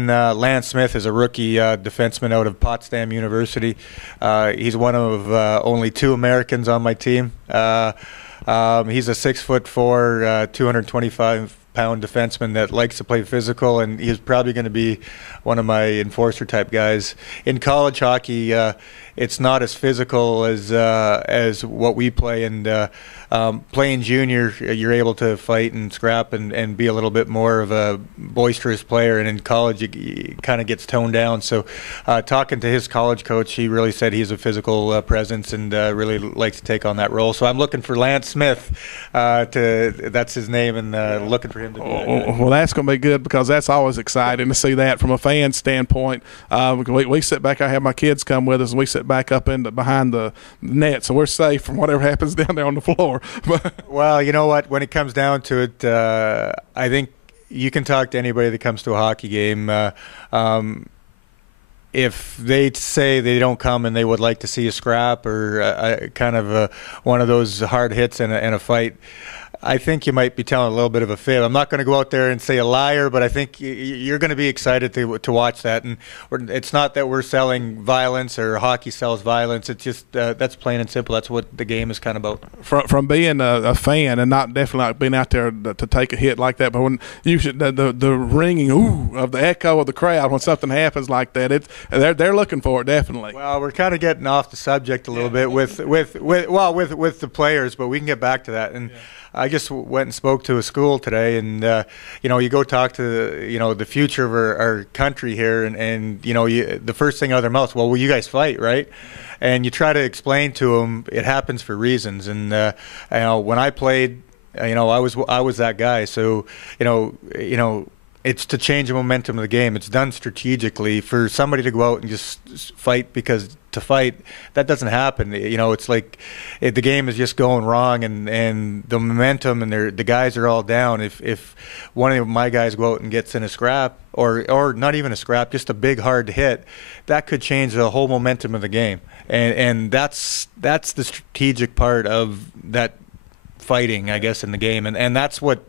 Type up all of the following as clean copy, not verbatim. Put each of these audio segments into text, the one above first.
Lance Smith is a rookie defenseman out of Potsdam University. He's one of only 2 Americans on my team. He's a 6'4", 225-pound defenseman that likes to play physical, and he's probably going to be one of my enforcer type guys. In college hockey, it's not as physical as what we play, and playing junior, you're able to fight and scrap and be a little bit more of a boisterous player, and in college it kind of gets toned down. So talking to his college coach, he really said he's a physical presence and really likes to take on that role. So I'm looking for Lance Smith, that's his name, and looking for him to do that. Well, that's going to be good, because that's always exciting to see that from a fan standpoint. We sit back, I have my kids come with us, and we sit back up behind the net, so we're safe from whatever happens down there on the floor. Well, you know what? When it comes down to it, I think you can talk to anybody that comes to a hockey game. If they say they don't come and they would like to see a scrap or one of those hard hits in a fight, I think you might be telling a little bit of a fib. I'm not going to go out there and say a liar, but I think you're going to be excited to watch that. And it's not that we're selling violence or hockey sells violence. It's just that's plain and simple. That's what the game is kind of about. From being a fan and definitely not being out there to take a hit like that, but when you should the ringing of the echo of the crowd when something happens like that, they're looking for it definitely. Well, we're kind of getting off the subject a little bit with the players, but we can get back to that. And I just went and spoke to a school today, and you go talk to the future of our country here, and the first thing out of their mouth, well, you guys fight, right? And you try to explain to them it happens for reasons. And when I played, I was that guy. So it's to change the momentum of the game. It's done strategically. For somebody to go out and just fight because to fight, that doesn't happen. It's like the game is just going wrong, and the momentum and the guys are all down. If one of my guys go out and gets in a scrap, or not even a scrap, just a big hard hit, that could change the whole momentum of the game. And that's the strategic part of that fighting, I guess, in the game, and that's what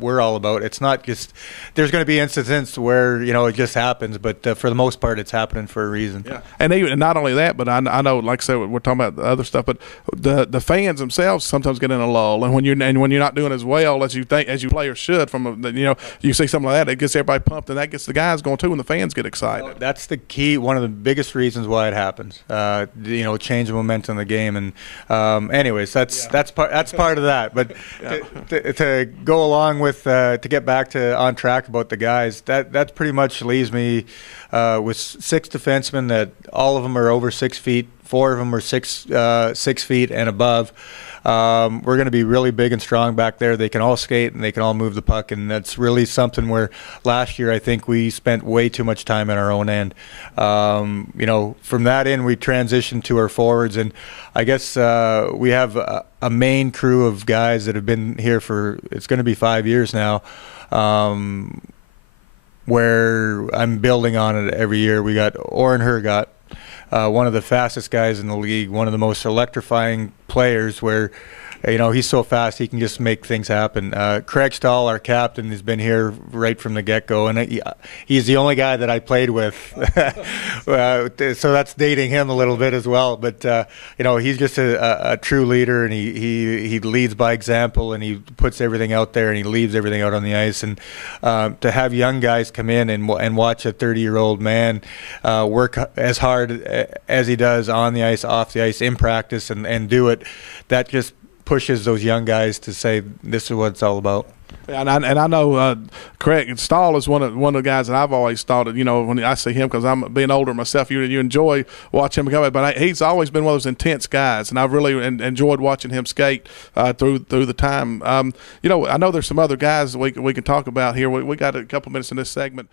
we're all about. It's not just there's going to be incidents where it just happens, but for the most part, it's happening for a reason. Yeah, and not only that, but I know, like I said, we're talking about the other stuff, but the fans themselves sometimes get in a lull, and when you're not doing as well as you think as you players should, you see something like that, it gets everybody pumped, and that gets the guys going too, and the fans get excited. Well, that's the key. One of the biggest reasons why it happens. Change the momentum of the game, and anyways, that's part of that. But to go along with to get back to on track about the guys, that pretty much leaves me with 6 defensemen that all of them are over 6 feet. 4 of them are 6 feet and above. We're going to be really big and strong back there. They can all skate and they can all move the puck, and that's really something where last year I think we spent way too much time in our own end. From that in, we transitioned to our forwards, and I guess we have a main crew of guys that have been here for, it's going to be 5 years now, where I'm building on it every year. We got Oren Hergott, one of the fastest guys in the league, one of the most electrifying players where, he's so fast he can just make things happen. Craig Stahl, our captain, has been here right from the get-go, and he's the only guy that I played with. So that's dating him a little bit as well. But, he's just a true leader, and he leads by example, and he puts everything out there, and he leaves everything out on the ice. And to have young guys come in and watch a 30-year-old man work as hard as he does on the ice, off the ice, in practice, and do it, that just pushes those young guys to say this is what it's all about. And I know Craig Stahl is one of the guys that I've always thought of, when I see him, because I'm being older myself, you enjoy watching him go, but he's always been one of those intense guys, and I've really enjoyed watching him skate through the time. I know there's some other guys we can talk about here. We got a couple minutes in this segment.